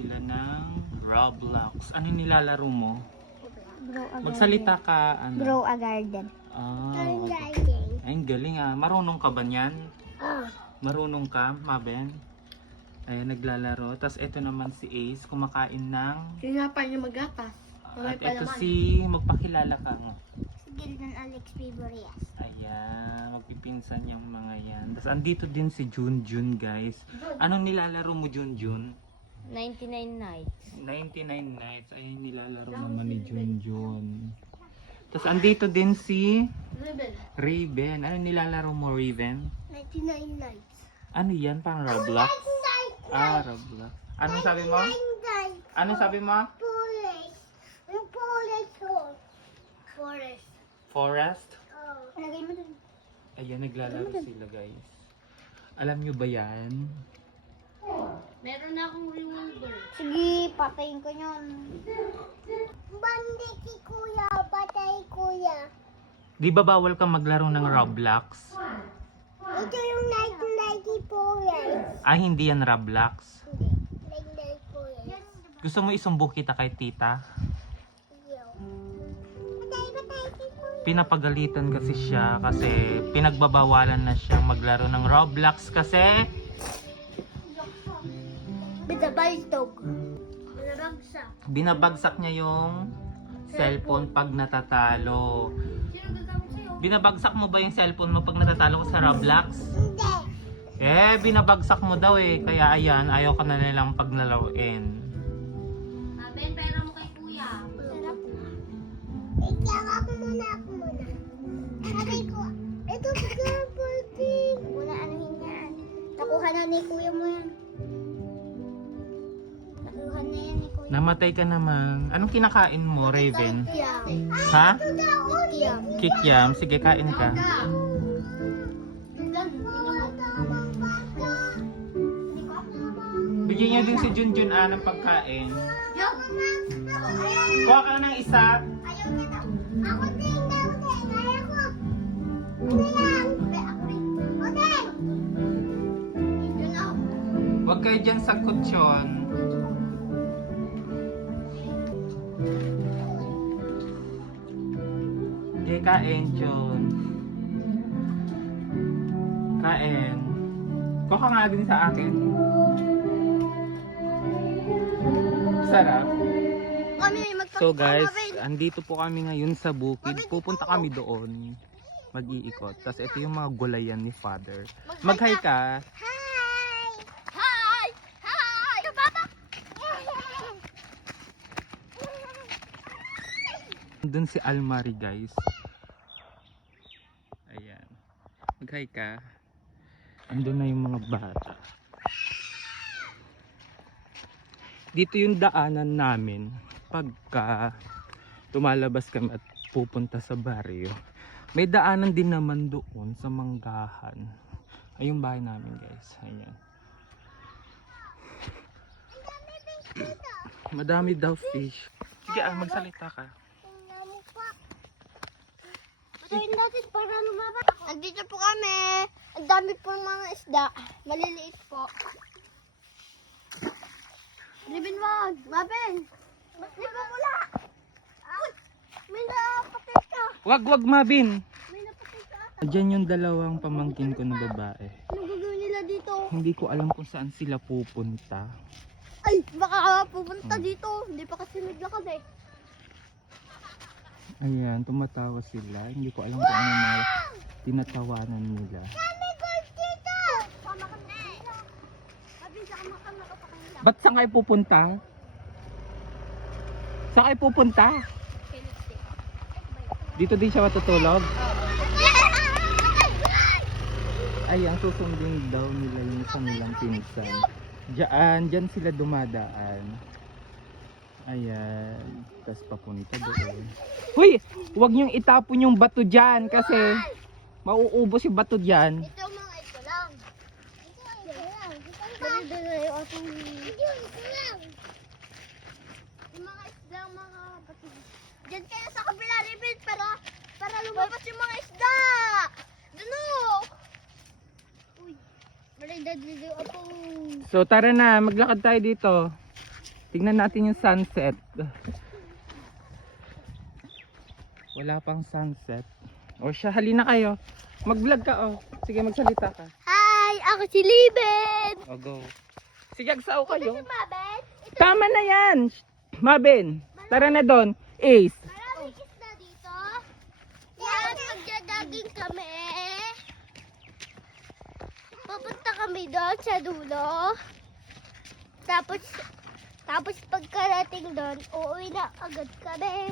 sila ng Roblox. Ano nilalaro mo? Grow a Magsalita ka, ano? Grow a garden. Ay, ang galing ah. Marunong ka ba niyan? Oh. Marunong ka, Maben? Ayan, naglalaro. Tapos ito naman si Ace, kumakain ng... Sinapay niya magatas. At ito si... Magpakilala ka nga. Si Gildan Alex Fiborias. Ayan, magpipinsan yung mga yan. Tapos andito din si Junjun, guys. Anong nilalaro mo, Junjun? 99 nights. 99 nights. Ayun, nilalaro naman ni Junjun. Tapos andito din si Ribbon. Raven. Ano nilalaro mo, Raven? 99 nights. Ano yan? Pang Roblox? Ah, Roblox. Anong sabi mo? Anong sabi mo? Forest. Yung forest ko. Forest. Forest? Oh. Lagay mo dun. Ayan, naglalaro sila, guys. Alam nyo ba yan? Meron na akong revolver. Sige, patayin ko yun. Bandi si kuya, patay kuya. Di ba bawal kang maglaro ng Roblox? Ito yung 1990 forest. Ah, hindi yan Roblox. Hindi. 1990 forest. Gusto mo isumbo kita kay tita? Patay si kuya. Pinapagalitan kasi siya kasi pinagbabawalan na siyang maglaro ng Roblox kasi Bitabaltog. Binabagsak. binabagsak niya yung cellphone pag natatalo. Sino gagamit sa'yo? Binabagsak mo ba yung cellphone mo pag natatalo ka sa Roblox? Hindi. Binabagsak mo daw eh. Kaya ayan, ayaw ka na nilang paglalaroin. Ben, pera mo kay kuya. Sarap na. Ikaw ako muna. Sabi ko, ito sa birthday. Muna anuhin yan. Nakuha na ni kuya mo yan. Nakuha na yan ni kuya. Namatay ka naman. Anong kinakain mo, Raven? Kikiam. Ha? Kikiam. Kikiam? Sige, kain ka. Bigyan niyo din si Junjun ng pagkain. Kuha ka ng isa. Ayaw niya daw. Ako din. Ayaw ko. Ano yan? Ako rin. Okay. Yun ako. Huwag kayo dyan sa kutsyon. Okay, kain, Jun. Kain. Kuha ka nga din sa akin. Sarap. Kami So guys, andito po kami ngayon sa bukid. Pupunta kami doon. Mag-iikot. Tapos ito yung mga gulayan ni Father. Mag-hi ka. Hi! Hi! Hi! Baba! Doon si Almari, guys. Ayan. Mag-hi ka. Andun na yung mga bata. Dito yung daanan namin pagka tumalabas kami at pupunta sa baryo. May daanan din naman doon sa Manggahan. Ay yung bahay namin, guys. Ayan. Madami daw fish. Sige, magsalita ka. Patuloy natin para lumabas. Andito po kami. Ang dami po mga isda. Maliliit po. Ribin wag. Mabin. Di ba mula? Uy! May napatay ka. Wag, Mabin. May napatay ka. Diyan yung dalawang pamangkin ko na babae. Anong gagawin nila dito? Hindi ko alam kung saan sila pupunta. Ay! Baka pupunta dito. Hindi pa kasi naglakad eh. Ayan, tumatawa sila. Hindi ko alam kung ano mga tinatawanan nila. Kami gold dito! Sama kami. Mabin, sama kami sa kanila. Ba't saan kayo pupunta? Saan kayo pupunta? Dito din siya matutulog? Ayan, susundin daw nila yung kanilang pinsan. Diyan sila dumadaan. Ayan, tapos papunta doon. Huy! Huwag niyong itapon yung bato dyan kasi mauubos yung bato dyan. Ito mga ito lang. Ito lang. Dali yung atong... Ito lang. Yung mga isda, mga patid. Diyan kayo sa kabila, Rebel, para lumabas yung mga isda. Doon o. Uy. Malay dali yung atong... So tara na, maglakad tayo dito. Tignan natin yung sunset. Wala pang sunset. O siya, halina kayo. Mag-vlog ka, oh. Sige, magsalita ka. Hi! Ako si Liben! O, go. Sige, agsaw kayo. Ito si Mabel. Tama na yan! Mabin, tara na doon. Ace. Maraming isda dito. Yan, magja-jogging kami. Pupunta kami doon sa dulo. Tapos pagkarating doon, uuwi na agad kami.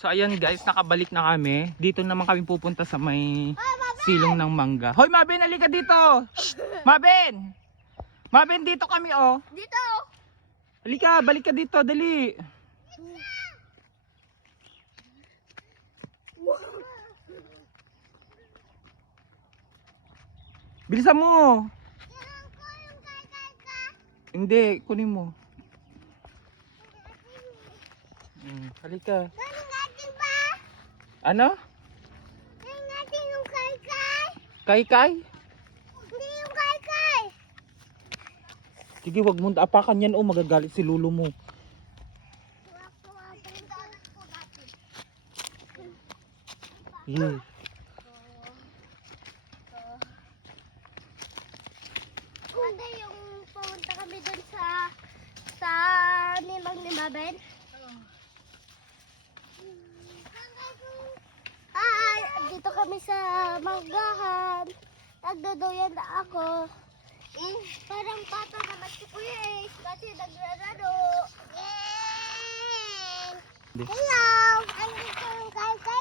So ayan guys, nakabalik na kami. Dito naman kami pupunta sa may silong ng mangga. Hoy Mabin, halika dito! Shh! Mabin! Mabin, dito kami oh. Dito! Halika, balik ka dito, dali. Bilisan mo. Hindi, kunin mo. Halika. Ganun natin ba? Ano? Ganun natin yung kaykay? Kay? Hindi yung kaykay. Sige, wag mo apakan yan oh, magagalit si lulo mo. Yeah. Hindi yung pumunta kami doon sa nilang ni Mabel. Hi! Dito kami sa manggahan. Nagdodoyan na ako. Parang bata naman si Kuya Ace kasi naglalaro. Yay! Hello! Andito yung kaykay.